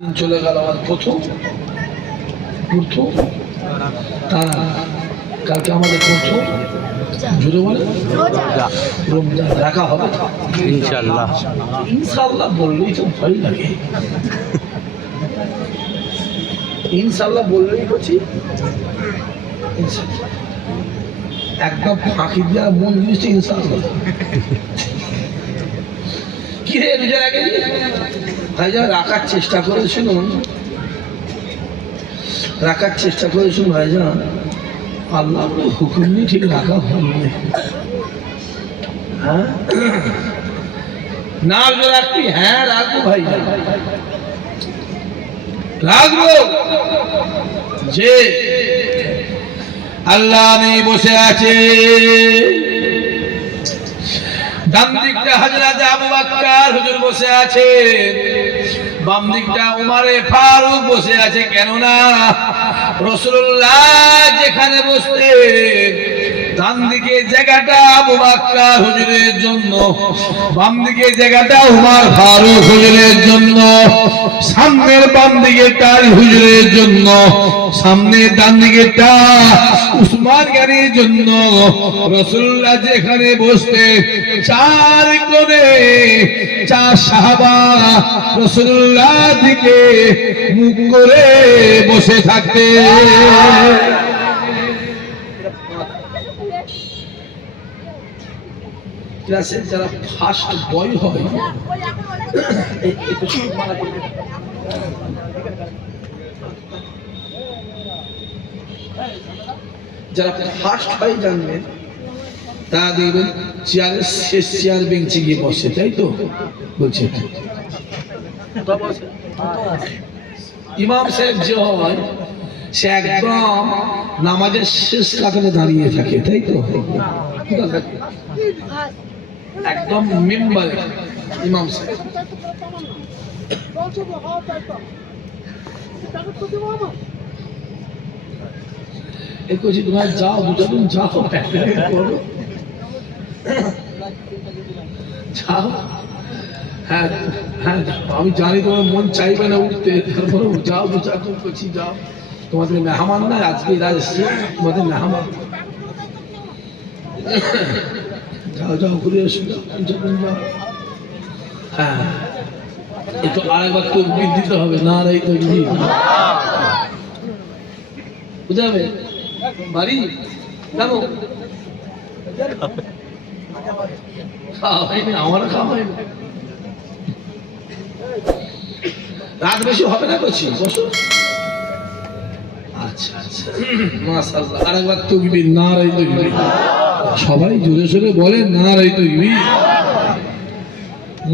চলে গেল আমার প্রথম তারা কালকে আমাদের প্রথম জুড়ে বলে রমজান রাখা হবে ইনশাআল্লাহ। ইনশাআল্লাহ বললেই তো ভয় লাগে। ইনশাআল্লাহ বললেই বলছি একদম ফাঁকি দেওয়ার মন জিনিসটা ইনশাআল্লাহ। কি রে রোজার আগে ভাইজান রাখার চেষ্টা করেছিল ভাইজান, আল্লাহ হুকুম নিয়ে ঠিক রাখা হয়নি। হ্যাঁ না রাখবি? হ্যাঁ রাখবো ভাইজান, রাখবো। যে আল্লাহ নেই বসে আছে, ডান দিকটা হযরত আবু বকর হুজুর বসে আছে, বাম দিকটা উমরে ফারুক বসে আছে। কেননা রাসূলুল্লাহ যেখানে বসতেন ডান দিকে জায়গাটা আবু বকর হুজুরের জন্য, বাম দিকে জায়গাটা উমর ফারুক হুজুরের জন্য, সামনের বাম দিকেটা হুজুরের জন্য, সামনে ডান দিকেটা উসমান গনির জন্য। রাসূলুল্লাহ যেখানে বসতেন চার কোণে চার সাহাবা রাসূলুল্লাহ দিকে মুখ করে বসে থাকতেন। ক্লাসে যারা ফার্স্ট বয় হয়, যারা ফার্স্ট হয় জানবেন, তারা দেখবেন চেয়ারের শেষ চেয়ার বেঞ্চে গিয়ে বসে, তাই তো বলছে। ইমাম সাহেব যে হয় সে একদম নামাজের শেষ কাতারে দাঁড়িয়ে থাকে, তাই তো একদম মেম্বার ইমাম সাহেব। তোমরা যাও দুজন যাও যাও। হ্যাঁ হ্যাঁ আমি জানি তোমার মন চাইবে না উঠতে, তারপরে যাও দু চারজন করছি যাও। তোমাদের মেহমান না আজকে এরা এসছে, তোমাদের মেহমান। যাও যাও ঘুরে এসো, যাও। হ্যাঁ একটু আরেকবার তকবীর দিতে হবে, না রে তকবীর বুঝাবে বাড়ি কেন খাওয়া হয়নি, আমারও খাওয়া হয়নি। রাত বেশি হবে না করছি, বসো। আচ্ছা আচ্ছা মাশাআল্লাহ, আরেকবার তাকবীর, নারে তাকবীর। সবাই জোরে সোরে বলে নারে তাকবীর।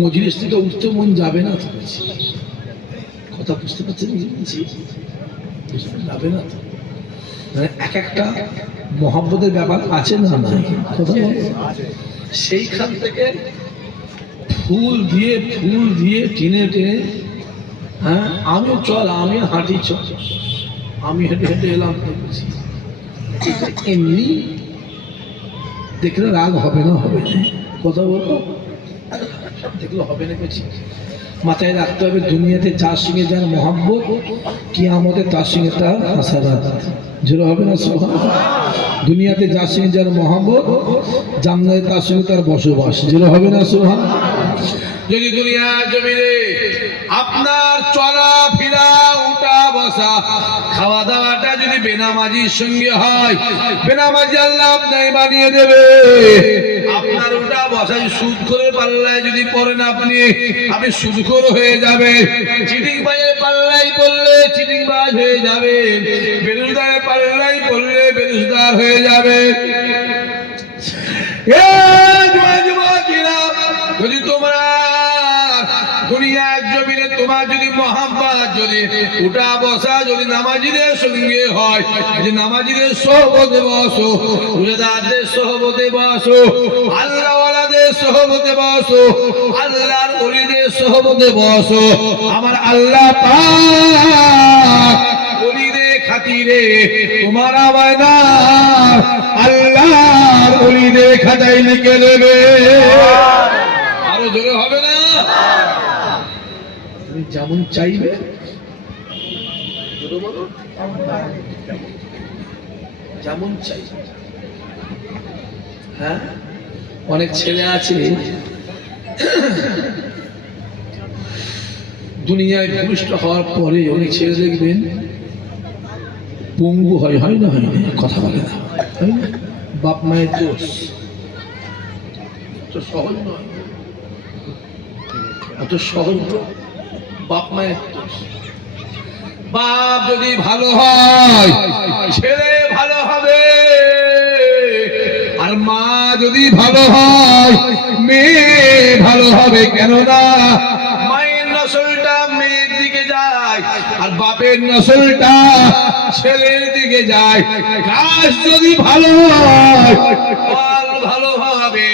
মজলিস থেকে উঠতে মন যাবে না তো, কথা বুঝতে পারছেন? যাবে না তো, মানে এক একটা মহব্বতের ব্যাপার আছে না নাই কথা বলে। সেইখান থেকে ফুল দিয়ে টেনে হ্যাঁ আমি চল, আমি হাঁটি চল, আমি হেঁটে হেঁটে এলাম। এমনি দেখলে রাগ হবে না? হবে না, কথা বলবো দেখলে হবে না। কিছু মাথায় রাখতে হবে, দুনিয়াতে যার সঙ্গে যার মহব্বত, কিয়ামতে তার সঙ্গে তার হাসারাত। জোরে হবে না সুবহানাল্লাহ? দুনিয়াতে যার সঙ্গে যার মহব্বত, জান্নাতে তার সঙ্গে তার বসবাস। জোরে হবে না সুবহানাল্লাহ? যদি দুনিয়া জমিনে আপনার চলাফেরা, উঠা বসা, খাওয়া দাওয়াটা যদি বেনামাজির সঙ্গে হয়, বেনামাজি আল্লাহ আপনাকে বানিয়ে দেবে। আপনার উঠা বসায় সুদ করে পাল্লায় যদি পড়েন, আপনি সুদখোর হয়ে যাবে। চিটিং বাজের পাল্লাই পড়লে চিটিংবাজ হয়ে যাবে, বেরোজগারের পাল্লাই পড়লে বেরোজগার হয়ে যাবে। যদি তোমরা দুনিয়ার জমিনে তোমার যদি মহাব্বত, যদি উঠা বসা যদি নামাজিদের সঙ্গে হয়, যদি নামাজিদের সোহবতে বসো, রোজাদারদের সোহবতে বসো, আল্লাহওয়ালাদের সোহবতে বসো, আল্লাহর ওলিদের সোহবতে বসো, আমার আল্লাহ পাক ওলিদের খাতিরে তোমার আমায় না আল্লাহর ওলিদের খাতায় লিখে দেবে। আরো জোরে হবে না? তুমি যেমন চাইবে যেমন চাই। হ্যাঁ, অনেক ছেলে আছে দুনিয়ায় ভূমিষ্ঠ হওয়ার পরে, অনেক ছেলে দেখবেন পঙ্গু হয়, হয় না, হয় না, কথা বলে না, বাপ মায়ের দোষ। তো সহজ নয়, অত সহজ বাপ মায়ের দোষ। বাপ যদি ভালো হয় ছেলে ভালো হবে, আর মা যদি ভালো হয় মেয়ে ভালো হবে। কেননা মায়ের নসলটা মেয়ের দিকে যায় আর বাপের নসলটা ছেলের দিকে যায়। গাছ যদি ভালো হয় ফল ভালো হবে।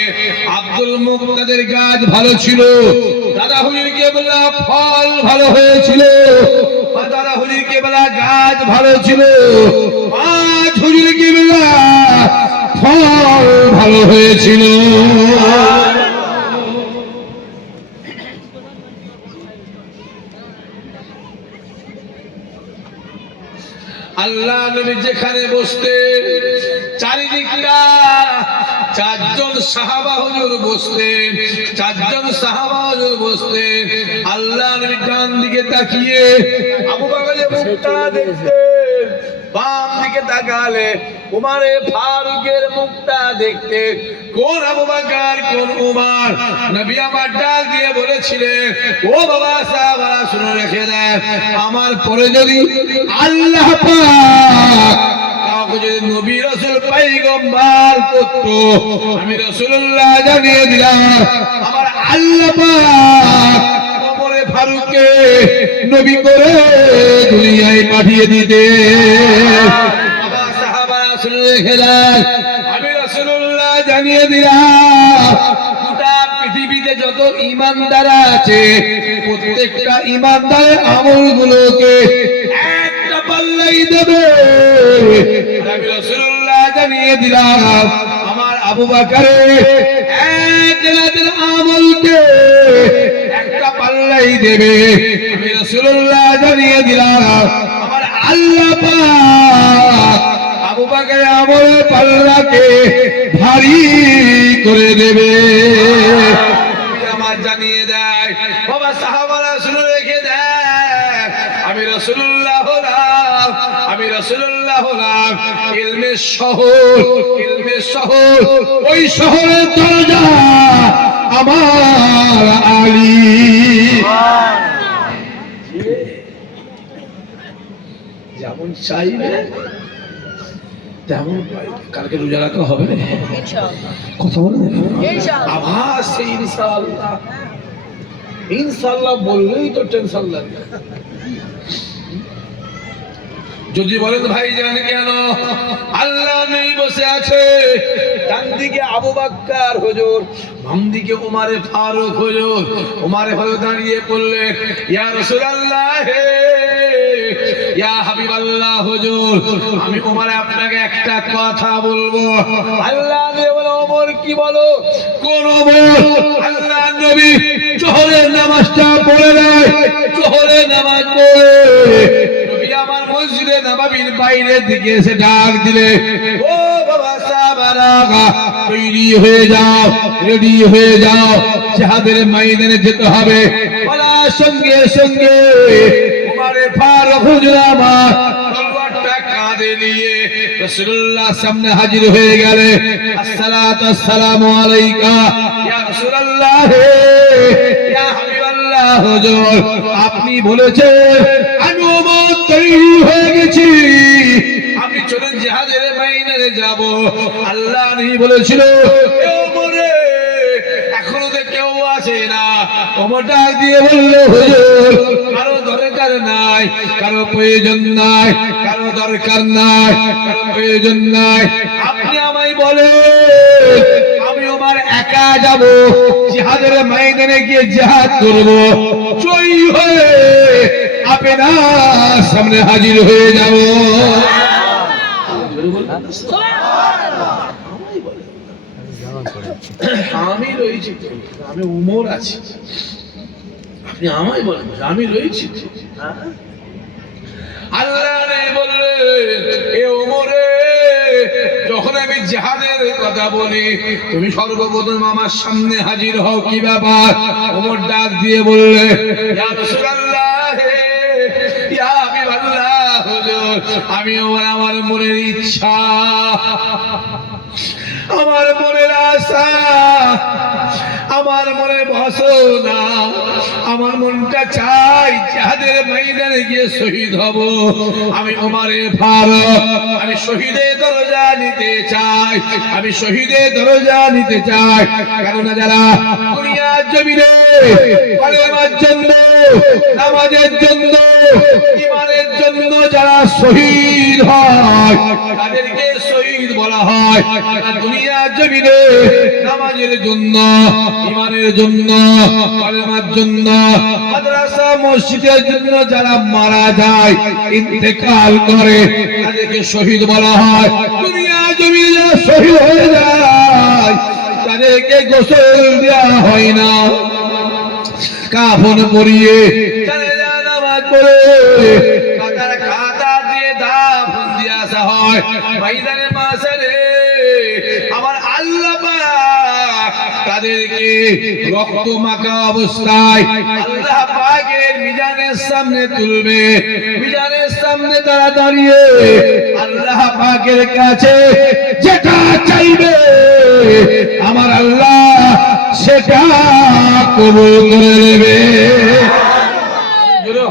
আব্দুল মুক্তাদের গাছ ভালো ছিল, দাদা হুজুর কেবলা ফল ভালো হয়েছিল। দাদা হুজুর কেবলা গাছ ভালো ছিল, আজ হুজুর কেবলা ফল ভালো হয়েছিল। আল্লাহ নবী যেখানে বসতে চারিদিকটা চারজন সাহাবা হুজুর বসতেন, চারজন সাহাবা হুজুর বসতেন। আল্লাহ নবী ডান দিকে তাকিয়ে আবু বকরের মুখটা দেখতেন, বাম দিকে তাকালে উমারে ফারুকের মুখটা দেখতে। কোন আবু বকর কোন উমর? নবী আমার ডাক দিয়ে বলেছিলেন, ও বাবা সাহাবারা শুনে রেখে দেন, আমার পরে যদি আল্লাহ পাক কাউকে যদি নবী রাসূল পয়গম্বর করত, আমি রাসূলুল্লাহ জানিয়ে দিলাম আমার আল্লাহ পাক ওমরে ফারুককে নবী করে দুনিয়ায় পাঠিয়ে দিতে। বাবা সাহাবারা শুনে রেখে দেন, আমি রাসূলুল্লাহ জানিয়ে দিলাম গোটা পৃথিবীতে যত ঈমানদার আছে প্রত্যেকটা ঈমানদারের আমলগুলোকে একটা পাল্লাই দেবে। আমি রাসূলুল্লাহ জানিয়ে দিলাম আমার আবু বকরের এক রাতের আমলকে একটা পাল্লাই দেবে। আমি রাসূলুল্লাহ জানিয়ে দিলাম আমার আল্লাহ পাক আবু বকরের আমলের পাল্লাকে ভারী করে দেবে। আমার জানিয়ে দেয় বাবা সাহাবারা শুনে রেখে দেয়, আমি রাসূলুল্লাহ হলাম, আমি রাসূলুল্লাহ হলাম ইলমের শহর, ইলমের শহর। ওই শহরের দরজা আমার আলী। যেমন চাইবে তেমন পাইবে। কালকে রোজা রাখা হবে না, কথা বলেন আবার সেই ইনশাআল্লাহ। ইনশাআল্লাহ বললেই তো টেনশন লাগে। যদি বলেন ভাই জান কেন, আল্লাহ নেই বসে আছে, ডান দিকে আবু বকর হুজুর, বাম দিকে উমারে ফারুক হুজুর। উমারে ফারুক দাঁড়িয়ে বললেন, ইয়া রাসূলুল্লাহ, ইয়া হাবিবাল্লাহ হুজুর, আমি উমারে আপনাকে একটা কথা বলবো। আল্লাহ নবী বলে, ওমর কি বলো? কোন ওমর? আল্লাহ নবী জোহরের নামাজটা পড়ে নাই, জোহরের নামাজ পড়ে নবী আমার মসজিদে নববীর বাইরের দিকে এসে ডাক দিলে, ও বাবা সাহাবারা তৈরি হয়ে যাও, রেডি হয়ে যাও, জিহাদের ময়দানে যেতে হবে। বলার সঙ্গে সঙ্গে উমারে ফারুক হুজুর আমার তলোয়ারটা কাঁধে নিয়ে রাসূলুল্লাহ সামনে হাজির হয়ে গেলেন। আসসালাতু আসসালামু আলাইকা ইয়া রাসূলুল্লাহ, ইয়া হাবিবাল্লাহ হুজুর, আপনি বলেছেন আমি ওমর তৈরি হয়ে গেছি, আমি চলেন জিহাদের ময়দানে যাব। আল্লাহ নবী বলেছিল, ওমরে এখনো তো কেউ আসে না। ওমর ডাক দিয়ে বলল, হুজুর কারো দরকার নাই, কারো প্রয়োজন নাই, কারো দরকার নাই, কারো প্রয়োজন নাই। আপনি আমায় বলেন, আমি ওমর একা যাব, জিহাদের ময়দানে গিয়ে জিহাদ করব, জয়ী হয়ে আপনার সামনে হাজির হয়ে যাব। আমি রয়েছি, আমি উমর আছি, আপনি আমায় বলেন আমি রয়েছি। আল্লাহ বললেন, এ ওমরে, যখন আমি জিহাদের কথা বলি তুমি সর্বপ্রথম আমার সামনে হাজির হও। কি ব্যাপার? ওমর ডাক দিয়ে বললে, ইয়া রাসূলুল্লাহ, ইয়া হাবিবাল্লাহ, হুজুর, আমি আমার মনের ইচ্ছা, আমার মনের আশা, আমার মনের বাসনা, আমার মনটা চাই জিহাদের ময়দানে গিয়ে শহীদ হব। আমি ওমরে ফারুক, আমি শহীদের দরজা নিতে চাই, আমি শহীদের দরজা নিতে চাই। কেননা যারা দুনিয়ার জমিনে কলেমার জন্য, নামাজের জন্য, ঈমানের জন্য যারা শহীদ হয় তাদেরকে শহীদ বলা হয়। দুনিয়ার জমিনে নামাজের জন্য, ঈমানের জন্য, কলেমার জন্য, মাদ্রাসা মসজিদের জন্য যারা মারা যায়, ইন্তেকাল করে, তাদেরকে শহীদ বলা হয়। দুনিয়ার জমিনে যারা শহীদ হয়ে যায় তাদেরকে গোসল দেওয়া হয় না, কাফন পরিয়ে জানাজা নামাজ পড়ে কাতার খাতা দিয়ে দাফন দিয়ে আসা হয়। ময়দানে মাশারে আমার আল্লাহ পাক তাদেরকে রক্ত মাখা অবস্থায় আল্লাহ পাকের মিজানের সামনে তুলবে। মিজানের সামনে তারা দাঁড়িয়ে আল্লাহ পাকের কাছে যেটা চাইবে আমার আল্লাহ সেটা কবুল করে নেবে।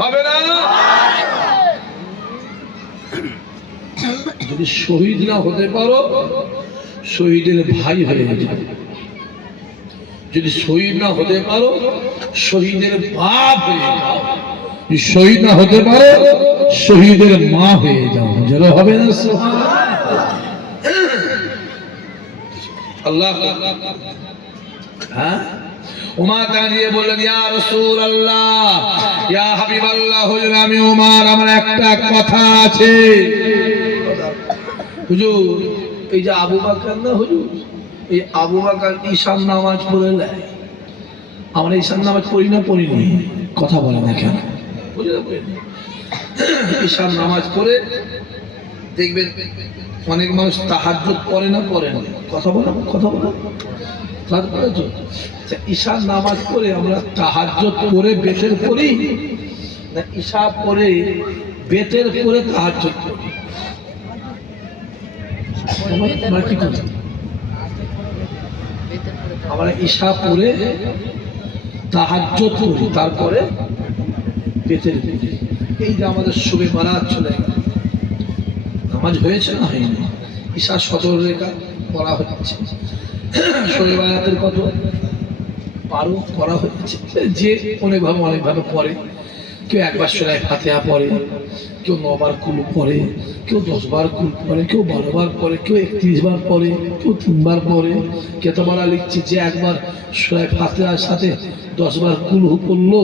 হবে না? যদি শহীদ না হতে পারো, শহীদের ভাই হয়ে যাবে। যদি শহীদ না হতে পারো, শহীদের বাপ হয়ে যাও। যদি শহীদ না হতে পারো, শহীদের মা হয়ে যাও। যেন হবে না? আল্লাহ, হ্যাঁ, ওমর দাঁড়িয়ে বললেন, ইয়া রাসূলুল্লাহ, ইয়া হাবিবাল্লাহ, হুজুর, আমি ওমর, আমার একটা কথা আছে। হুজুর, এই যে আবু বকর না হুজুর, এই আবু বকর ঈশার নামাজ পড়ে নেয়। আমরা ঈশার নামাজ পড়ি না, পড়িনি? কথা বলে না কেন? ঈশার নামাজ পড়ে দেখবেন অনেক মানুষ তাহাজ্জুদ পড়ে না, পড়ে না। কথা বলো, কথা বলো। ঈশার নামাজ পড়ে আমরা তাহাজ্জুদ করে বেতের পড়ি না ঈশা পড়ে বেতের পরে তাহাজ্জুদ করি? আমরা ঈশা পড়ে তাহাজ্জুদ করি, তারপরে বেতের পড়ি। এই যে আমাদের শুভে বারাত চলে গেল, নামাজ হয়েছে না হয়নি? ঈশা 17 রেখাত পড়া হচ্ছে, শুভে বারাতের কত পারো পড়া হচ্ছে। যে অনেকভাবে পড়ে, কেউ একবার সূরা ফাতিহা পড়ে, কেউ 9 বার কুল পড়ে, কেউ 10 বার কুল পড়ে, কেউ 12 বার পড়ে, কেউ 31 বার পড়ে, কেউ 3 বার পড়ে। কেতমারা লিখছে যে একবার সূরা ফাতিহার সাথে 10 বার কুল পড়লো,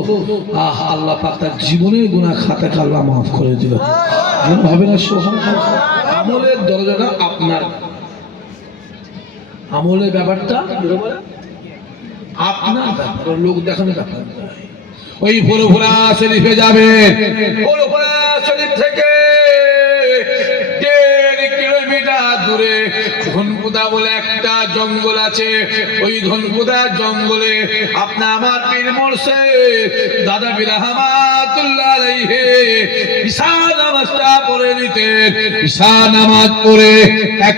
আল্লাহ পাক তার জীবনের গুনাহ খাতাকে আল্লাহ মাফ করে দিল। হবে না? আমলের দরজাটা আপনার, আমলের ব্যাপারটা আপনার ব্যাপার, লোক দেখানোর ব্যাপার। ওই ফুরফুরা শরীফে যাবে, ফুরফুরা শরীফ থেকে 1.5 কিলোমিটার দূরে ধনপুদা বলে একটা জঙ্গল আছে। ওই ধনপুদা জঙ্গলে আপনার আমার পীর মুর্শিদ দাদা পীর রহমাতুল্লাহ আলাইহি ঈশা নামাজটা পড়ে নিতেন। ঈশা নামাজ পড়ে এক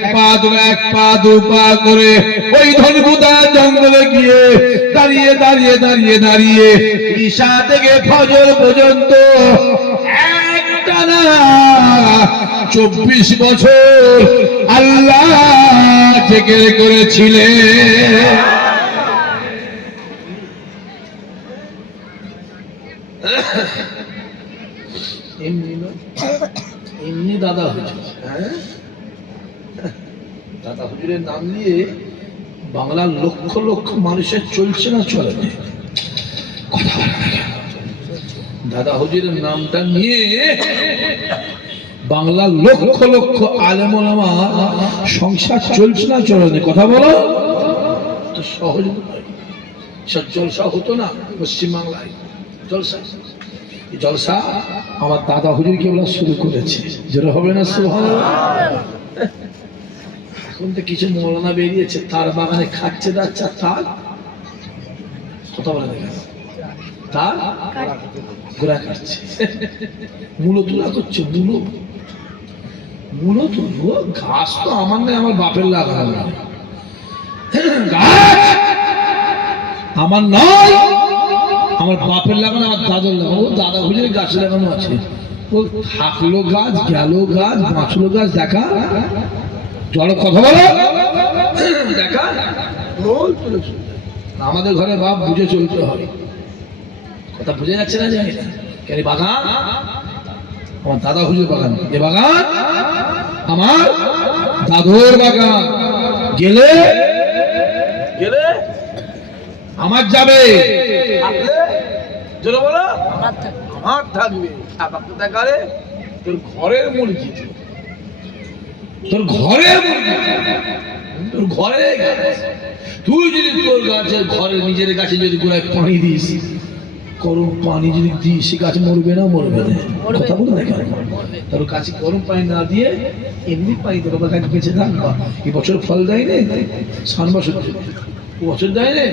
পা দু পা করে ওই ধনপুদা জঙ্গলে গিয়ে দাঁড়িয়ে ঈশা থেকে ফজর পর্যন্ত একটানা 24 বছর আল্লাহ জিকির করেছিলেন। এমনি দাদা হুজুর, হ্যাঁ, দাদা হুজুরের নাম নিয়ে বাংলার লক্ষ লক্ষ মানুষের চলছে না চলে না? কথা বলে না কেন? দাদা হুজুরের নামটা নিয়ে বাংলার লক্ষ লক্ষ আলেম ওলামা সংসার চলছে না চলে না? কথা বলো তো। সহজ নয়, সব জলসা হতো না পশ্চিমবাংলায়। জলসা আমার দাদা হুজুর কেবল শুরু করেছে, যেটা হবে না সুবহানাল্লাহ। এখন তো কিছু মৌলানা বেরিয়েছে, তার বাগানে খাচ্ছে যাচ্ছে, তার কথা বলে দেখা তার গোড়া কাটছে, মূলো তোলা করছে, মূলো তুলবো। ঘাস তো আমার নেই, আমার বাপের লাগানো, আমার নয়, আমার বাপের লাগানো, আমার দাদার লাগানো। ও দাদা হুজুরের গাছে লাগানো আছে, ও থাকলো গাছ, গেল গাছ, বাঁচলো গাছ, দেখা জল কথা বলো দেখা। আমাদের ঘরে বাপ বুঝে চলতে হবে, কথা বুঝে যাচ্ছে না? জানি না কেন বাগান আমার দাদা হুজুর বাগান, এ বাগান আমার দাদুর বাগান, গেলে গেলে আমার যাবে, বলো আমার থাকবে। দেখারে তোর ঘরের মুরগি, তোর ঘরের মুরগি, তোর ঘরে তুই যদি তোর গাছের ঘরে নিজের গাছে যদি গোড়ায় পানি দিস, গরম পানি যদি দিস, সে গাছ মরবে না? মরবে না। কথা বলে দেখা, তোর গাছে গরম পানি না দিয়ে এমনি পানি তোর গাছ বেঁচে থাকবা। এবছর ফল দেয় রে, 7 বছর বছর দেয় রে,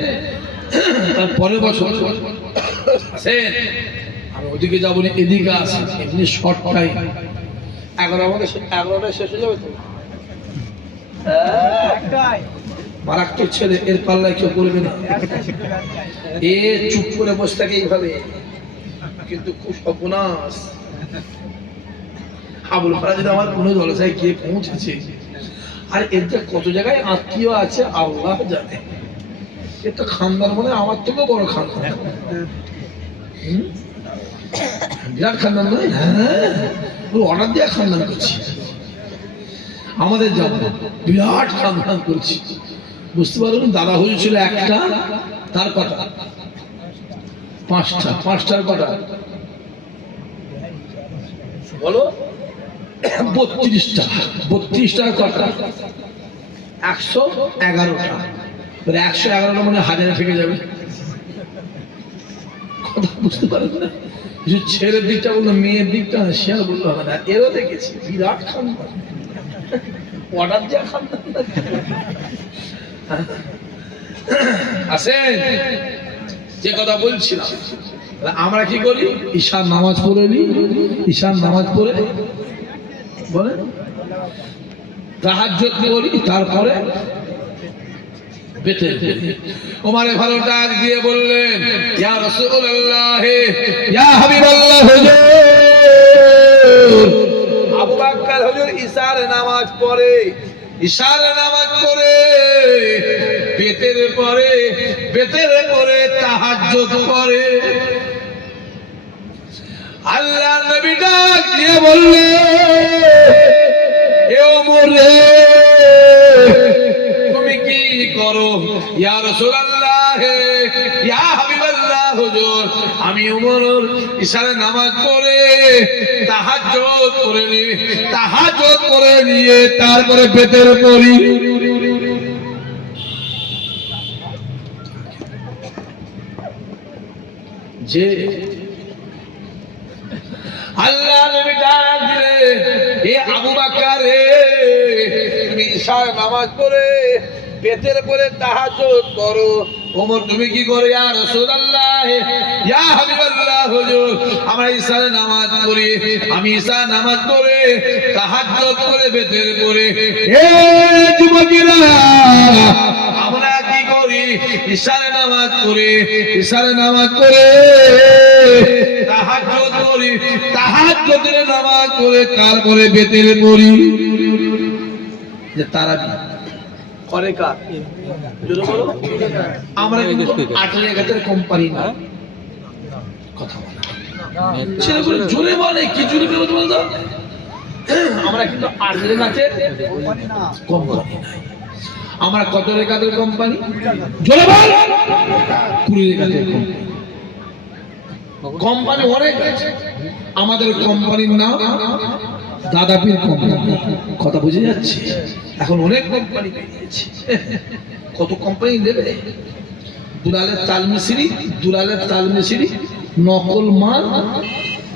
তার পরের বছর আমি ওদিকে যাবো না, এদিকে আসি, এমনি শর্ট টাইম 11টায় শেষ হয়ে যাবে তো। মারাত্মক ছেলে, এর পাল্লায় কেউ করবে না। এ চুপ করে বসে থাকে এইভাবে, কিন্তু খুব সর্বনাশ। আবুল ফারাজ আমার কোনো জলসায় গিয়ে পৌঁছেছে, আর এর যে কত জায়গায় আত্মীয় আছে আল্লাহ জানে। এর তো খানদান মনে আমার থেকেও বড় খানদান, বিরাট খানদান নয়? হ্যাঁ, অর্ডার দিয়ে খানদান করছি, আমাদের যাবো বিরাট খানদান করছি। বুঝতে পারবেন, দাদা হয়েছিল একটা, তার কটা? 5টা, 5টার কটা বলো? 32টা, 32টার কটা? 111টা। 111টা মানে 1000 থেকে যাবে, কথা বুঝতে পারেন না? ছেলের দিকটা বললো, মেয়ের দিকটা সে আর বললো হবে না। এরও দেখেছি বিরাট খানদান, অর্ডার দেওয়া খানদান আসেন। যে কথা বলছিলাম, আমরা কি করি? ঈশার নামাজ পড়ে নি, ঈশার নামাজ পড়ে বলে তাহাজ্জুদ করি, তারপরে বেতে ওমারে ভালো ডাক দিয়ে বললেন, ইয়া রাসূলুল্লাহ, ইয়া হাবিবাল্লাহ হুজুর। আবু বকর হুজুর ঈশার নামাজ পড়ে, ঈশার নামাজ পড়ে বেতের পরে তাহাজ্জুদ করে। আল্লাহর নবী ডাক দিয়ে বললেন, এ ওমর রে, তুমি কি করো? ইয়া রাসূলুল্লাহ, ইয়া হাবিবাল্লাহ হুজুর, আমি ওমর ঈশার নামাজ পড়ে তাহাজ্জুদ করে নিয়ে তারপরে বেতের পড়ি। যে আল্লাহ নবী ডাক দিলেন, এ আবু বকর রে, তুমি ঈশার নামাজ পড়ে বেতের পরে তাহাজ্জুদ করো। ওমর তুমি কি করে? ইয়া রাসূলুল্লাহ, ইয়া হাবিবাল্লাহ হুজুর, আমরা ঈশার নামাজ পড়ি, আমি ঈশার নামাজ পড়ে তাহাজ্জুদ করে বেতের পরে। এ যুবকেরা, আমরা কি করি? ঈশার নামাজ পড়ে তাহাজ্জুদ করি, তাহাজ্জুদের নামাজ পড়ে তারপরে বেতের পড়ি। যে তারাবি করে কার? আমরা কিন্তু 8 জায়গাতের কোম্পানি না, কথা বলে ছেলেগুলো জোরে বলে, কি জোরে বলে দাও। আমরা কিন্তু 8 জায়গাতের কোম্পানি নাই। আমরা কত রেখাতের কোম্পানি? জোরে বল। 20 রেখাতের কোম্পানি অনেক আছে। আমাদের কোম্পানির নাম দাদাপীর কোম্পানি, কথা বুঝে যাচ্ছে? এখন অনেক কোম্পানি বেরিয়েছে, কত কোম্পানি দেবে? দুলালের তাল মিস্ত্রি নকল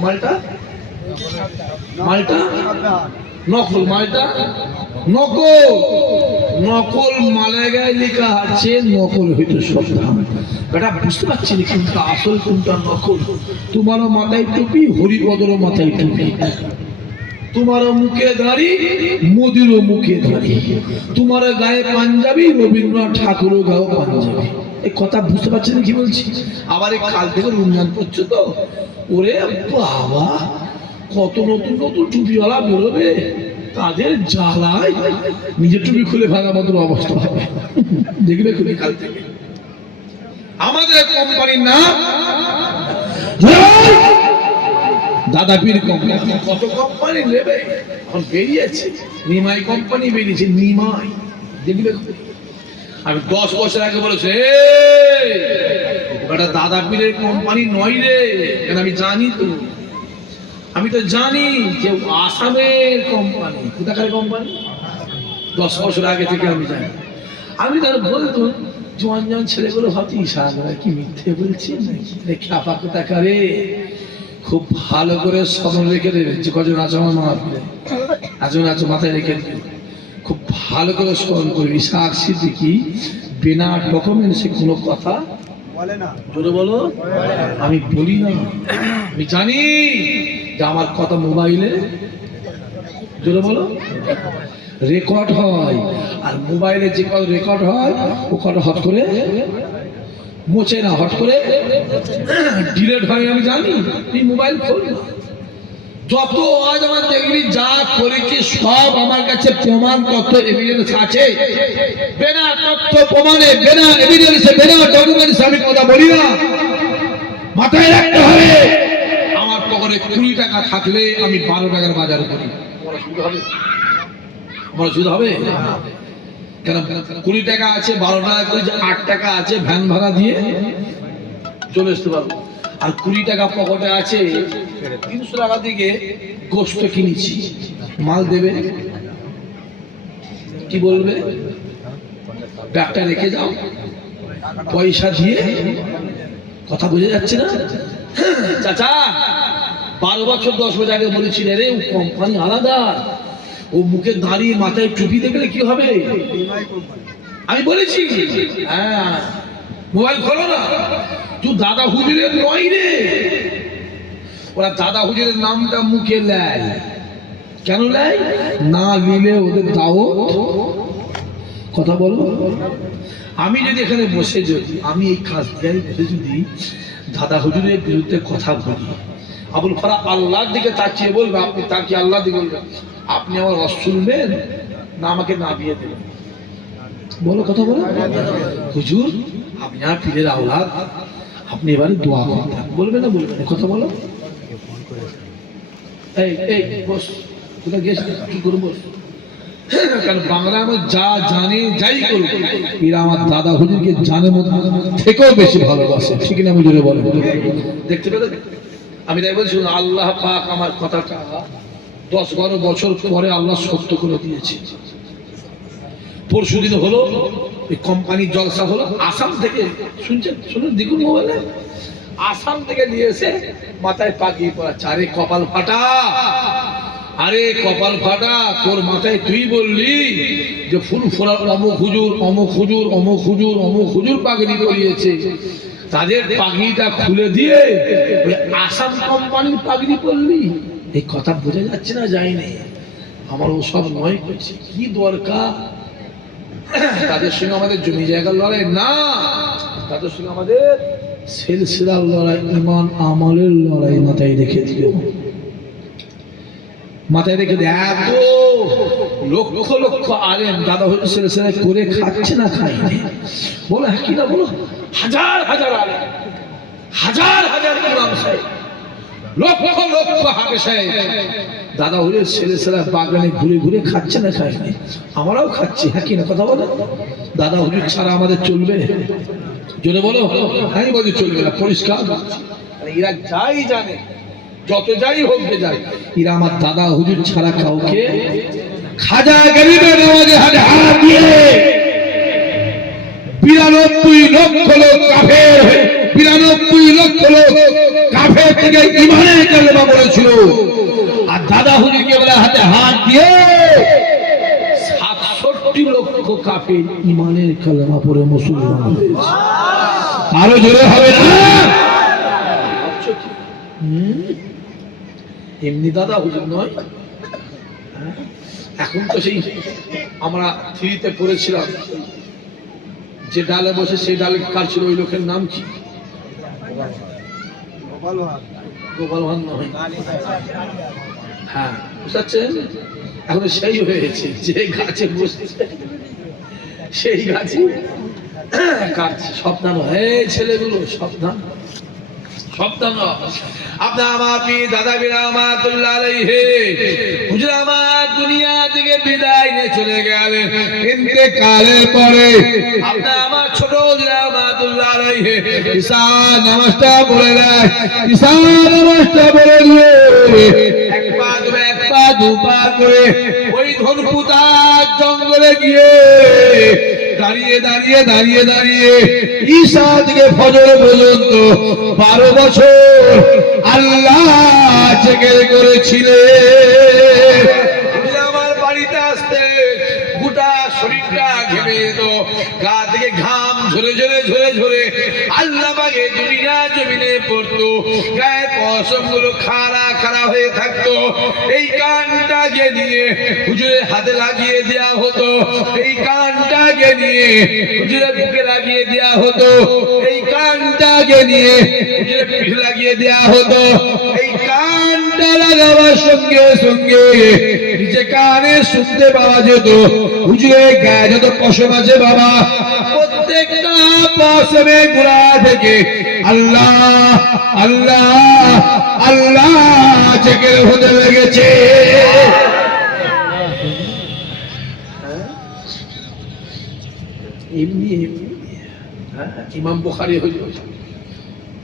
মালটা মালটা নকল, মালটা নকল। নকল মালের গায়ে লেখা আছে নকল হইতো সব দাম। বেটা বুঝতে পারছি না কোনটা আসল কোনটা নকল। তোমারও মাথায় টুপি, হরিপদেরও মাথায় টুপি, তোমারও মুখে দাড়ি, মোদিরও মুখে দাড়ি, তোমার গায়ে পাঞ্জাবি, রবীন্দ্রনাথ ঠাকুরের গায়েও পাঞ্জাবি। এই কথা বুঝতে পারছি না কি বলছি। আবার এই কাল থেকে রমজান পড়ছে তো, ওরে বাবা কত নতুন নতুন টুপিওয়ালা বেরোবে, তাদের জ্বালায় নিজের টুপি খুলে ফেলার মতো অবস্থা হবে। দেখবে খুবই কাল থেকে আমাদের কোম্পানির নাম দাদাপীর কোম্পানি। কত কোম্পানি নেবে এখন বেরিয়েছে, নিমাই কোম্পানি বেরিয়েছে, নিমাই। দেখবে আমি 10 বছর আগে বলেছে এটা দাদাপীরের কোম্পানি নয় রে, কেন আমি জানি তো, আমি তো জানি যে আসামের কোম্পানি। কোথাকার কোম্পানি? 10 বছর আগে থেকে আমি জানি। আমি তার বলতো জোয়ান জোয়ান ছেলেগুলো ভাবছি ইশারা কি মিথ্যে বলছি নাকি, খ্যাপা কোথাকারে। খুব ভালো করে স্মরণ রেখে দেবে যে কজন আছো আমার মাহফিলে, আজন আছো মাথায় রেখে দেবে, খুব ভালো করে স্মরণ করবি। ইসহাক সিদ্দিকী বিনা ডকুমেন্টসে কোনো কথা বলে না। জোরে বলো। আমি বলি না, আমি জানি যে আমার কথা মোবাইলে, জোরে বলো, রেকর্ড হয়। আর মোবাইলে যে কথা রেকর্ড হয় ও কথা হট করে মোছে না, হট করে ডিলেট হয়। আমি জানি এই মোবাইল খোল না, যত আজ আমার দেখবি যা করেছি সব আমার কাছে প্রমাণ তথ্য এভিডেন্স আছে। বিনা তথ্য প্রমাণে, বিনা এভিডেন্সে, বিনা ডকুমেন্টসে আমি কথা বলি না। মাথায় রাখতে হবে আমার পকেটে 20 টাকা থাকলে আমি 12 টাকার বাজার করি, আমার সুদ হবে কেন? 20 টাকা আছে, 12 টাকা করে 8 টাকা আছে, ভ্যান ভাড়া দিয়ে চলে আসতে পারবো। আর 20 টাকা পকেটে আছে, 300 টাকা দিকে গোস্ত কিনেছি, মাল দেবে কি বলবে? ব্যাগটা রেখে যাও, পয়সা দিয়ে। কথা বুঝে যাচ্ছে না চাচা? 12 বছর 10 বছর আগে বলেছি রে ও কোম্পানি আলাদা, ও মুখে দাঁড়িয়ে মাথায় টুপি দেখলে কি হবে? আমি বলেছি হ্যাঁ মোবাইল খোলো না। তুই দাদা হুজুরের নয় রে, ওরা দাদা হুজুরের নামটা মুখে নেয়। কেন নেয়? না নিলে ওদের দাওয়াত। কথা বলো। আমি যদি এখানে বসে, যদি আমি এই কাজ দিয়ে বসে যদি দাদা হুজুরের বিরুদ্ধে কথা বলি, আবুল ফারা আল্লাহর দিকে তাকিয়ে বলবে, আপনি তাকিয়ে আল্লাহর দিকে বলবেন আপনি আমার রস শুনবেন না আমাকে না বিয়ে দেবেন? বলো, কথা বলো। হুজুর আপনি আর পীরের আওলাদ, আপনি এবারে দোয়া করতে বলবে না, বলবে না? কথা বলো। এই এই বস, কোথায় গেছ কি করবো? কারণ বাংলা আমার যা জানে যাই করবো, এরা আমার দাদা হুজুরকে জানে মতো থেকেও বেশি ভালোবাসে, ঠিক না? আমি জোরে বলে দেখতে পেলে আমি তাই বলছি আল্লাহ পাক আমার কথাটা 10-12 বছর পরে আল্লাহ সত্য করে দিয়েছে। পরশুদিন হলো এই কোম্পানির জলসা হলো, আসাম থেকে শুনছেন, শুনুন দেখুন মোবাইলে, আসাম থেকে নিয়ে এসে মাথায় পাকিয়ে পড়াচ্ছে। আরে কপাল ফাটা, আরে কপাল ফাটা, তোর মাথায় তুই বললি যে ফুল ফোলা অমুক হুজুর, অমুক হুজুর, অমুক হুজুর, অমুক হুজুর পাগড়ি পরিয়েছে, তাদের পাগড়িটা খুলে দিয়ে আসাম কোম্পানির পাগড়ি পরলি। এই কথা বোঝা যাচ্ছে না? যায়নি আমার ওসব নয় করছে, কি দরকার তাদের সঙ্গে আমাদের জমি জায়গার লড়াই না, তাদের সঙ্গে আমাদের সিলসিলার লড়াই, ঈমান আমলের লড়াই। মাথায় রেখে দিও, মাথায় রেখে দিও। এত লক্ষ লক্ষ আলেম দাদা হয়তো সিলসিলা করে খাচ্ছে না, খায়নি বলো, হ্যাঁ কি না বলো? হাজার হাজার আলেম, হাজার হাজার ইমাম সাহেব, লক্ষ লক্ষ হাফেজ সাহেব দাদা হলে ছেলেছেলা বাগানে ঘুরে ঘুরে খাচ্ছে না, খায়নি? আমরাও খাচ্ছি, হ্যাঁ কি না? কথা বলো। দাদা হুজুর ছাড়া আমাদের চলবে? জোরে বলো। হ্যাঁ বলছি চলবে না, পরিষ্কার। এরা যাই জানে, যত যাই হোক যায়, এরা আমার দাদা হুজুর ছাড়া কাউকে। খাজা গরিবের নামাজে হাতে হাত দিয়ে 92 লক্ষ লোক কাফের হয়ে, 92 লক্ষ লোক কাফের থেকে ঈমানের কালেমা বলেছিল। আর দাদা হুজুরকে বলে হাতে হাত দিয়ে 67 লক্ষ কাফের ইমানের কালেমা পড়ে মুসলমান হয়েছে। আরো জোরে হবে না? এমনি দাদা হুজুর নয়। এখন তো সেই আমরা 3তে পড়েছিলাম যে ডালে বসে সেই ডালে কার ছিল, ওই লোকের নাম কি? গোপাল ভান নয়। হ্যাঁ বুঝাচ্ছেন, এখন সেই হয়েছে যে গাছে বসছে সেই গাছে কাটছে। সাবধান হয়ে ছেলেগুলো, সাবধান সাবধান। আপনার আমার পীর দাদা পীর রহমাতুল্লাহ আলাইহি হুজুর আমার দুনিয়া থেকে বিদায় নিয়ে চলে গেলেন। ইন্তেকালের পরে আপনার আমার ছোট হুজুর রহমাতুল্লাহ আলাইহি ঈশা নামাজটা পড়ে দেয়। ঈশা নামাজটা পড়ে দিয়ে এক পা দু পা করে ওই ধনপুতার জঙ্গলে গিয়ে দাঁড়িয়ে দাঁড়িয়ে দাঁড়িয়ে দাঁড়িয়ে ঈশা থেকে ফজর পর্যন্ত 12 বছর আল্লাহ জিকির করেছিলেন। আমার বাড়িতে আসতে গোটা শরীরটা ঘেমে যেত, গা থেকে ঘাম ঝরে ঝরে ঝরে ঝরে আল্লাহ পাকে দুনিয়া জমিনে পড়তো, গায়ে পশম গুলো খাড়া খাড়া হয়ে থাকতো। এই কানটাকে নিয়ে হুজুরের হাতে লাগিয়ে দেওয়া হতো, এই কানটাকে নিয়ে হুজুরের বুকে লাগিয়ে দেওয়া হতো, এই কানটাকে নিয়ে হুজুরের পিঠে লাগিয়ে দেওয়া হতো। এই কানটা লাগাবার সঙ্গে সঙ্গে নিচে কানে শুনতে পাওয়া যেত হুজুরের গায়ে যত পশম আছে বাবা, প্রত্যেকটা পশমে গোড়া থেকে আল্লাহ আল্লাহ আল্লাহ জিকির হতে লেগেছে। এমনি ইমাম বুখারী হইল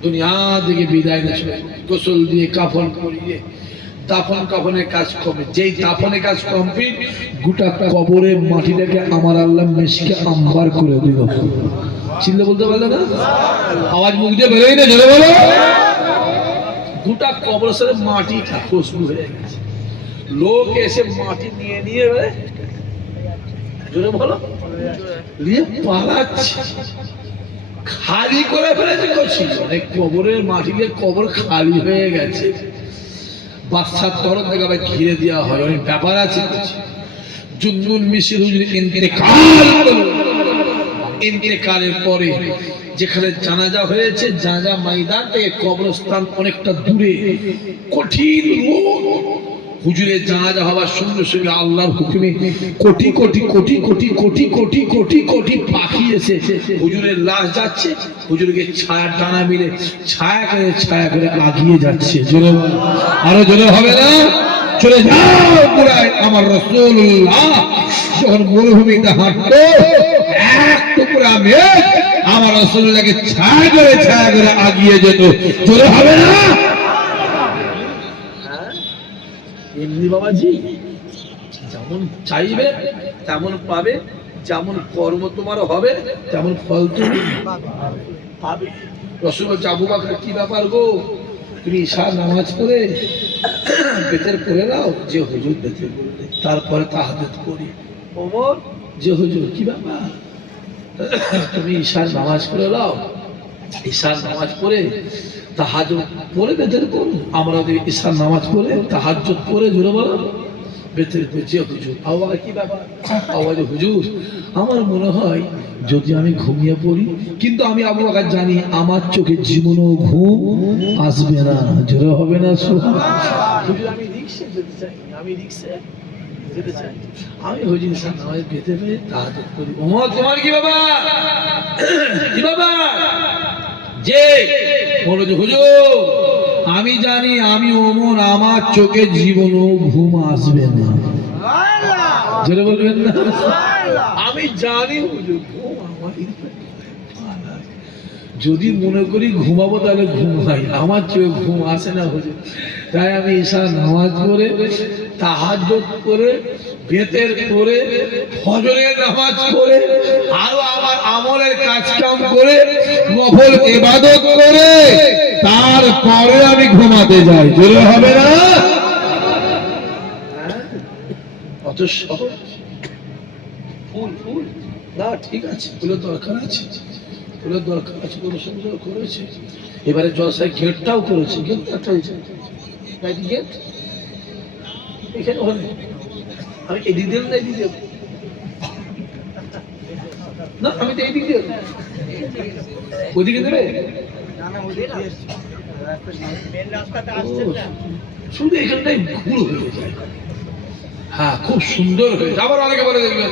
দুনিয়া থেকে বিদায় নিয়েছিল, গোসল দিয়ে কাফন পরিয়ে দাফন কাফনের কাজ কমে, যেই দাফনের কাজ কমপ্লিট গোটা কবরের মাটিটাকে আমার আল্লাহ মেশকে আম্বার করে দিল। চিল্লে বলতে পারলে না? আওয়াজ মুখ দিয়ে বেরোই না, জোরে বলো। গোটা কবরের মাটিটা খুশবু হয়ে গেছে, লোক এসে মাটি নিয়ে নিয়ে জোরে বলো নিয়ে পালাচ্ছে, খালি করে ফেলেছে। অনেক কবরের মাটিতে কবর খালি হয়ে গেছে, বাচ্চার তরফ থেকে আবার ঘিরে দেওয়া হয়, অনেক ব্যাপার আছে। জুন্নুন মিশির হুজুর ইন্তেকালের পরে যেখানে জানাজা হয়েছে, জানাজা ময়দান থেকে কবরস্থান অনেকটা দূরে, কঠিন রোদ। হুজুরের জানাজা হওয়ার সঙ্গে সঙ্গে আল্লাহর হুকুমে কোটি কোটি কোটি কোটি কোটি কোটি কোটি কোটি পাখি এসে হুজুরের লাশ যাচ্ছে, হুজুরকে ছায়া টানা মিলে ছায়া করে আগিয়ে যাচ্ছে। জোরে আরো জোরে হবে না? চলে যাও পুরাই আমার রাসূলুল্লাহ যখন মরুভূমিতে হাঁটতো, এক টুকরা মেঘ আমার রাসূলুল্লাহকে ছায়া করে আগিয়ে যেত। জোরে হবে না? এমনি বাবাজি যেমন চাইবে তেমন পাবে, যেমন কর্ম তোমার হবে তেমন ফল তুমি পাবে। রাসূল বলছে, আবু বকর কি ব্যাপার গো, তুমি ঈশার নামাজ পড়ে বেতের পড়ে নাও? যে হুজুর বেতের পড়লে তারপরে তাহাজ্জুদ করি। ওমর, যে হুজুর কি ব্যাপার, তুমি ঈশার নামাজ পড়ে নাও, ঈশার নামাজ পড়ে তাহাজ্জুদ পড়ে বেতের পড়ো। আমরা ঈশার নামাজ পড়ে তাহাজ্জুদ পড়ে জোরে বলো বেতের পড়ে। যে হুজুর, আবার কি ব্যাপার? আওয়াজ হুজুর, আমার মনে হয় যদি আমি ঘুমিয়ে পড়ি, কিন্তু আমি আবু বকর জানি আমার চোখে জীবনও ঘুম আসবে না। জোরে হবে না? হুজুর আমি রিকশা যেতে চাই, আমি রিকশা যেতে চাই, আমি হুজুর ঈশার নামাজ বেতে পেয়ে তাহাজ্জুদ করি। ওমর, তোমার কি বাবা, কি বাবা? যে হুজুর আমি জানি আমি ওমর, আমার চোখে জীবনও ঘুম আসবে না। জোরে বলবেন না? আমি জানি হুজুর ঘুম আমার, যদি মনে করি ঘুমাবো তাহলে ঘুম হয়, আমার চোখে ঘুম আসে না হুজুর। তাই আমি ঈশার নামাজ পড়ে তাহাজ্জুদ করে বেতের করে ফজরের নামাজ পড়ে আরো আমার আমলের কাজ কাম করে নফল ইবাদত করে তারপরে আমি ঘুমাতে যাই। জোরে হবে না? অত সহজ ফুল ফুল না ঠিক আছে, ফুলের দরকার আছে, ফুলের দরকার আছে, কোনো সুন্দর করেছে। এবারে জলসায় গেটটাও করেছে, গেট গেট এখানে হলে আমি এদিক দেব না এদিক দেব না, আমি তো এইদিক দেব, ওদিকে দেবে শুধু এখানটাই ভুল হয়ে যায়। হ্যাঁ খুব সুন্দর হয়েছে। আবার অনেকে বলে দেখবেন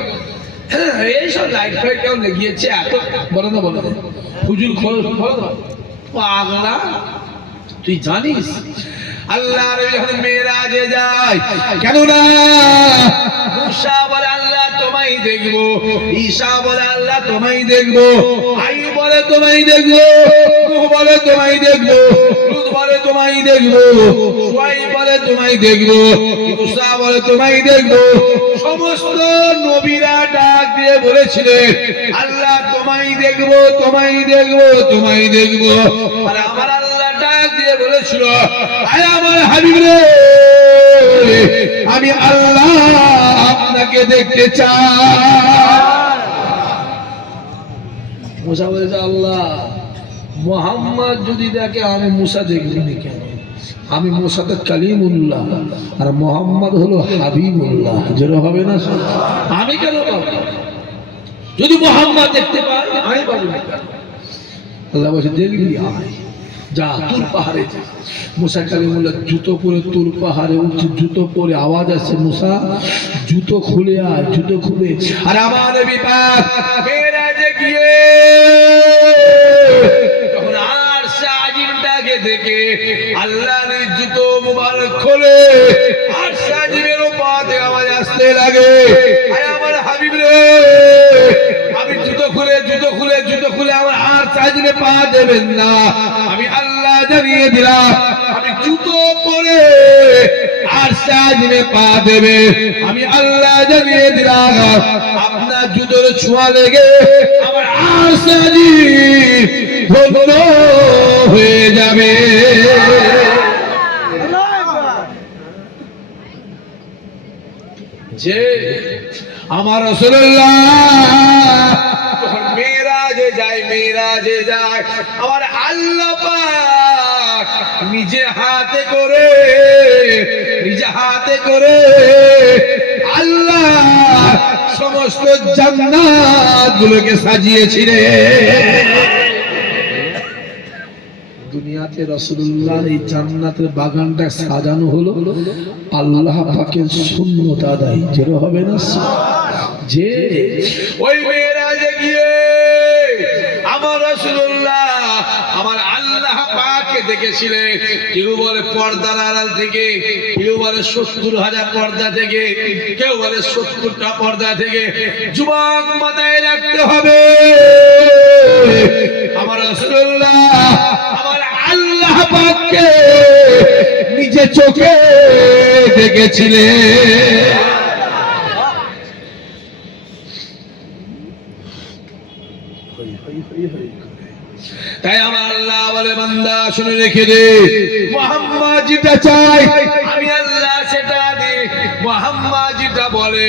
হ্যাঁ এইসব লাইট ফাইট কেমন গিয়েছে এত বলে না, বলে হুজুর খরচ পাগলা। তুই জানিস আল্লাহ যখন মেরাজে যায়, কেননা মুসা বলে আল্লাহ তোমায় দেখবো, ঈসা বলে আল্লাহ তোমায় দেখবো, আইয়ুব বলে তোমায় দেখবো, নূহ বলে তোমায় দেখবো, লূত বলে তোমায় দেখবো, শুআয়ব বলে তোমায় দেখবো, মুসা বলে তোমায় দেখবো। সমস্ত নবীরা ডাক দিয়ে বলেছিলেন আল্লাহ তোমায় দেখবো, তোমায় দেখবো, তোমায় দেখবো। আর আমার আল্লাহ ডাক দিয়ে বলেছিল আয় আমার হাবিব রে, আমি আল্লাহ আপনাকে দেখতে চাই। মুসা বলেছে আল্লাহ মুহাম্মদ যদি দেখে আমি মুসা দেখবিনি কেন? আমি মুসা তো কালিমুল্লাহ আর মুহাম্মদ হলো হাবিবুল্লাহ, যেটা হবে না আমি কেন পাবো? যদি মুহাম্মদ দেখতে পাই আমি পাবো না। আল্লাহ বলছে দেখবি আয়, যা তুর পাহাড়ে যা। মুসা কালিমুল্লাহ জুতো পরে তুর পাহাড়ে উঠছে, জুতো পরে আওয়াজ আসছে মুসা জুতো খুলে আয়, জুতো খুলে। আর আমার নবী পাক মেরাজে গিয়ে যখন আরশে আজিমটাকে দেখে আল্লাহর জুতো মুবারক খোলে, আরশে আজিমের উপরে আওয়াজ আসতে লাগে আয় আমার হাবিব রে, আমি জুতো খুলে জুতো খুলে জুতো খুলে আমার আরশে আজিমে পা দেবেন না, আমি আল্লাহ জানিয়ে দিলাম আমি জুতো পরে আরশে আজিমে পা দেবে, আমি আল্লাহ জানিয়ে দিলাম আপনার জুতোর ছোঁয়া লেগে আমার আরশে আজিম ধন্য হয়ে যাবে। যে আমার রাসূলুল্লাহ যখন মেরাজে যায়, মেরাজে যায় আমার আল্লাহ পাক নিজে হাতে করে, নিজে হাতে করে আল্লাহ সমস্ত জান্নাত গুলোকে সাজিয়েছিলেন। দুনিয়াতে রাসূলুল্লাহর এই জান্নাতের বাগানটা সাজানো হলো আল্লাহ পাকের সুন্নত আদায়, যেটা হবে না যে ওই মেরাজে গিয়ে আমার রাসূলুল্লাহ আমার আল্লাহ পাককে দেখেছিলেন। কেউ বলে পর্দার আড়াল থেকে, কেউ বলে ৭০,০০০ পর্দা থেকে, কেউ বলে ৭০টা পর্দা থেকে। যুবক মাথায় রাখতে হবে আমার রাসূলুল্লাহ আমার আল্লাহ পাককে নিজে চোখে দেখেছিলেন। তাই আমার আল্লাহ বলে বান্দা শুনে রেখে দে, মুহাম্মদ যেটা চাই আমি আল্লাহ সেটা দিই, মুহাম্মদ যেটা বলে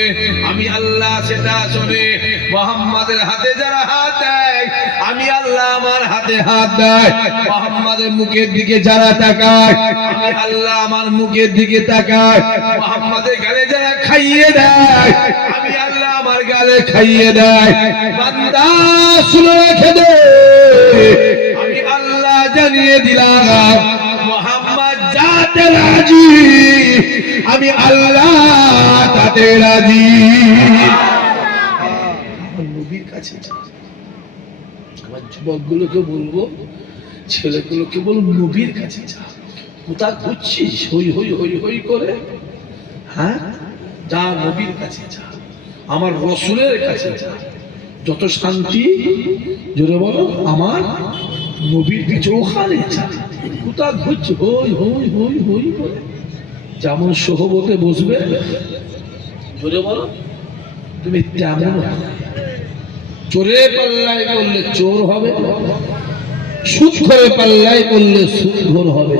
আমি আল্লাহ সেটা শুনে। মুহাম্মাদের হাতে যারা হাত দেয় আমি আল্লাহ আমার হাতে হাত দেয়, মুহাম্মাদের মুখের দিকে যারা তাকায় আমি আল্লাহ আমার মুখের দিকে তাকায়, মুহাম্মাদের গালে যারা খাইয়ে দেয় আমি আল্লাহ আমার গালে খাইয়ে দেয়। বান্দা শুনে রেখে দে, আমি আল্লাহ জানিয়ে দিলাম মুহাম্মদ যাতে রাজি আমি আল্লাহ তাতে রাজি। নবীর কাছে আমার যুবকগুলোকে বলবো, ছেলেগুলোকে বলবো নবীর কাছে যা। কোথা ঘুরছিস হই হই হই হই করে? হ্যাঁ যা নবীর কাছে যা, আমার রসুলের কাছে যা, যত শান্তি জোরে বলো আমার নবীর কাছে ওখানে যা। কোথা ঘুরছি হই হই হই হই করে? যেমন সোহবতে বসবে জোরে বলো তুমি তেমন চোরে পাল্লাই করলে চোর হবে, সুদ করে পাল্লাই করলে সুদ ঘোর হবে।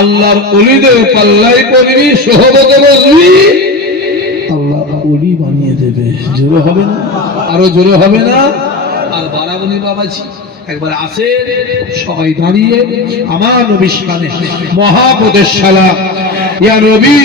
আল্লাহর ওলিদের পাল্লাই করবি, সোহবতে বসবি, আল্লাহ অলি বানিয়ে দেবে। জোরে হবে না? আরো জোরে হবে না? আর বারাবণী বাবাজি একবার আসে, সবাই দাঁড়িয়ে আমার নবীর শানে মহাপদের সালাম। ইয়া নবী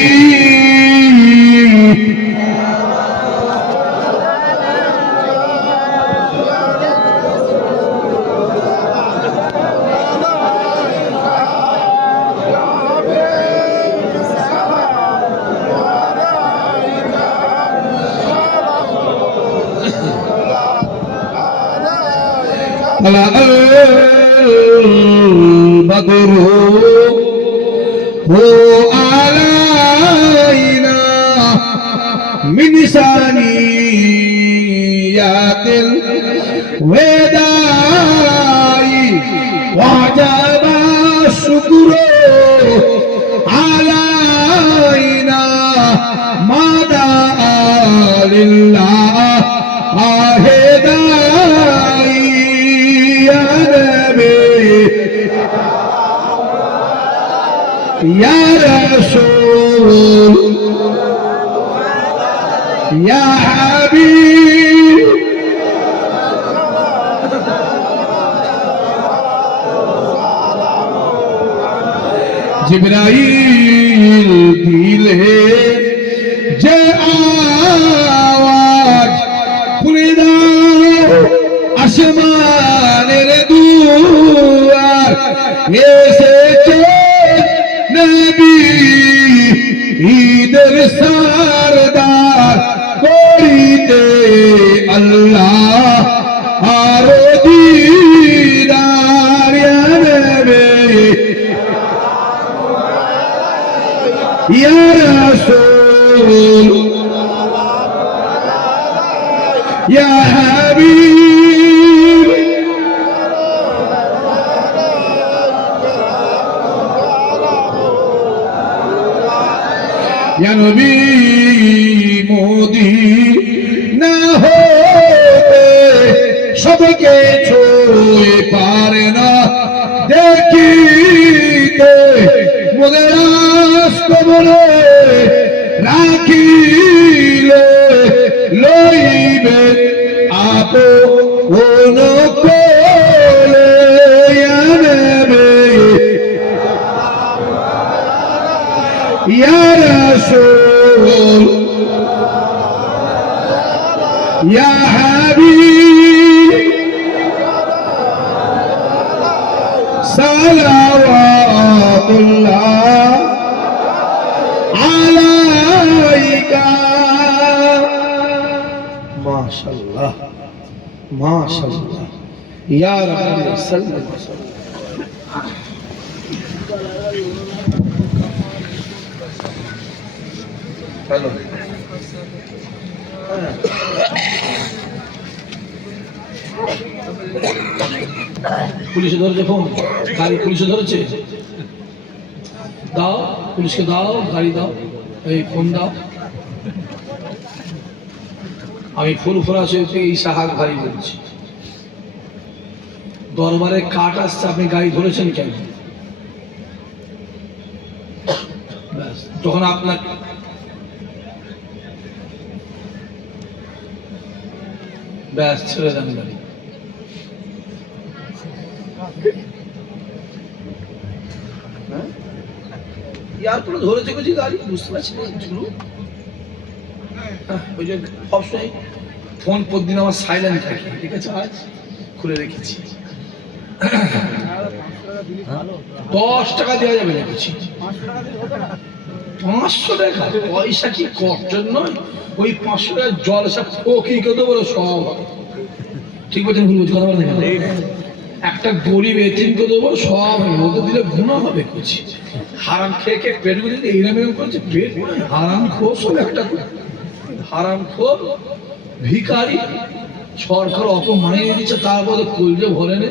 البدر هو علينا من ثنيات الوداع وجب الشكر علينا ما دعا لله يا رسول يا حبيب जिब्राइल दिले जे आवाज खुले दाओ आसमानेर दुआर एसेছে नबी ईदर सरदार करिते अल्लाह आरो दीदार या नबी या रसूल या हबीब या नबी मदीना होते सबके छुए पारे ना देखिते मोদের কবরে রাখিলে লইবে আপন কোলে ইয়া নবী ইয়া রাসূল ইয়া হাবিব সালাওয়াতুল্লাহ আলাইকা মাশাআল্লাহ মাশাআল্লাহ ইয়া রাব্বি সাল্লাল্লাহু হ্যালো পুলিশে ধরেছে ফোন, গাড়ি পুলিশে ধরেছে, দাও পুলিশকে দাও, গাড়ি দাও, এই ফোন দাও। আমি ফুরফুরা শরীফে এই সাহার ভাই বলছি, দরবারে কাঠ আসছে, আপনি গাড়ি ধরেছেন কেন? ব্যাস, তখন আপনার ব্যাস ছেড়ে দেন গাড়ি। এয়ারপোর্টে ধরেছে কিছু গাড়ি, বুঝতে পারছি না ওই যে সবসময় ফোন প্রতিদিন আমার সাইলেন্ট থাকে, ঠিক আছে, আজ খুলে রেখেছি। 10 টাকা দেওয়া যাবে না কিছু, 500 টাকা পয়সা কি কষ্টের নয়, ওই 500 টাকা জল সব ফকির কত বড় সব, ঠিক বলছেন ভুল বলছি কথা বলেন, একটা গরিব এতিম কত বড় সব ওদের দিলে গুণা হবে কিছু। হারাম খেয়ে খেয়ে পেট গুলো এইরকম এরকম করছে, পেট হারাম খোর সব একটা হারাম খোর ভিখারি, সরকার অত মানিয়ে দিচ্ছে, তারপরে কলজে ভরে নে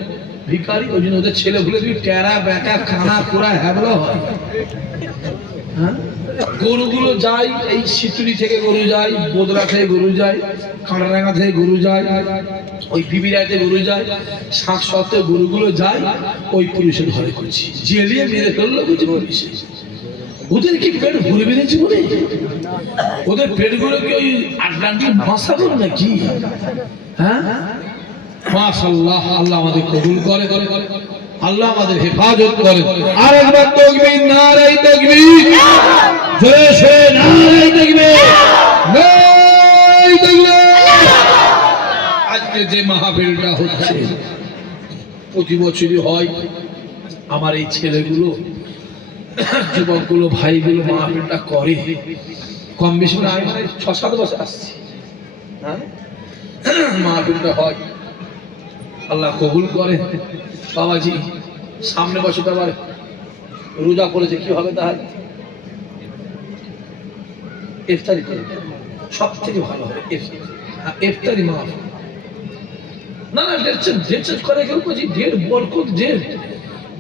ভিখারি। ওই জন্য ওদের ছেলে ভুলে দিবি টেরা বেটা খানা কোড়া হ্যাবলা হয়। হ্যাঁ, গরুগুলো যায় এই সিতুরি থেকে গরু যায়, বোদরা থেকে গরু যায়, কাঁটারাঙ্গা থেকে গরু যায়, ওই বিবিরাতে গরু যায়, শাক সত্ত্বে গরুগুলো যায় ওই পুলিশের ঘরে করছি, জেলিয়ে মেরে ফেললো কিছু পুলিশে। ওদের কি পেট ভরে বেঁধেছি বলে ওদের পেটগুলো কি ওই আটলান্টিক মহাসাগর নাকি? হ্যাঁ, মাশাআল্লাহ। আল্লাহ আমাদের কবুল করে, আল্লাহ আমাদের হেফাজত করে। আর একবার তাকবীর, নারে তাকবীর, জোরে সে নারে তাকবীর, নারে তাকবীর। আজকে যে মাহফিলটা হচ্ছে প্রতি বছরই হয়। আমার এই ছেলেগুলো, যুবকগুলো, ভাইগুলো মাহফিলটা করে কম বেশি করে। আমি মানে 6-7 বছর আসছি, হ্যাঁ, মাহফিলটা হয়। আল্লাহ কবুল করে। বাবাজি সামনে বছর আবার রোজা করেছে, কি হবে তাহলে? ইফতারি করে, সব থেকে ভালো হবে ইফতারি মাহফিল। না না, ডেট চেঞ্জ করে কেউ? বলছি ডেট বরকত, ডেট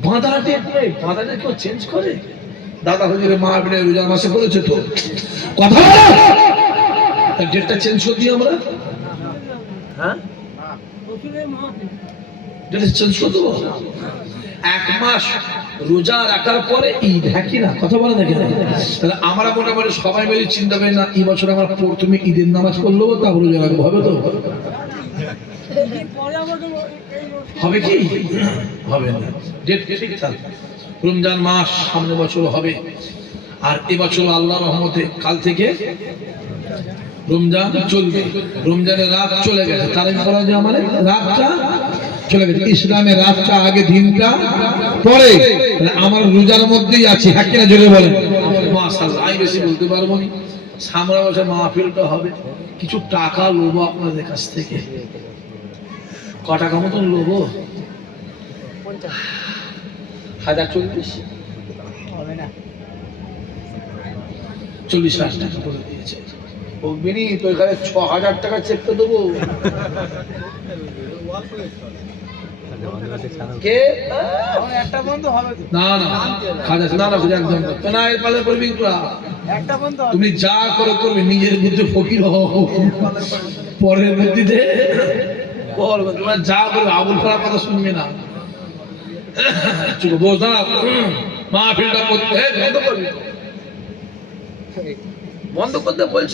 বাঁধা ডেট নেই, বাঁধা ডেট কেউ চেঞ্জ করে? দাদা হুজুরের মাহফিলে রোজার মাসে করেছে তো কথা, ডেটটা চেঞ্জ করে দিই আমরা। হ্যাঁ, ডেটটা চেঞ্জ করে দেবো। 1 মাস রোজা রাখার পরে ঈদ, হ্যাঁ কি না? কথা বলে দেখে। তাহলে আমরা মোটামুটি সবাই মিলে চিন্তা করি না, এই বছর আমরা প্রথমে ঈদের নামাজ করলেও তারপর রোজা রাখবো, হবে তো? হবে কি? হবে না। ডেট ঠিক থাকবে। রমজান মাস সামনে বছর হবে। আর এবছর আল্লাহর রহমতে কাল থেকে রমজান চলবে। রমজানের রাত চলে গেছে, তার করা যায় মানে রাতটা চলে গেছে। ইসলামের রাতটা আগে, দিনটা পরে। আমার রোজার মধ্যেই আছি, হ্যাঁ কিনা জোরে বলেন। মাশাআল্লাহ। আমি বেশি বলতে পারবো না। সামনে বছর মাহফিলটা হবে। কিছু টাকা লোবো আপনাদের কাছ থেকে। ক টাকা মতন লোবো? 1040 হবে না, 40,000 টাকা বলে দিয়েছে। ও বিনি তো এখানে 6,000 টাকা চেক করে দেবো। কে? একটা বন্ধ হবে না না, খাজা না না, বুঝে একদম না। এর পালে করবি একটা বন্ধ। তুমি যা করে করবে, নিজের মধ্যে ফকির হও, পরের মধ্যে বল। তোমরা যা করবে আবুল খারাপ কথা শুনবে না। চুপ বস না, মাহফিলটা করতে বন্ধ করবি, বন্ধ করতে বলছি।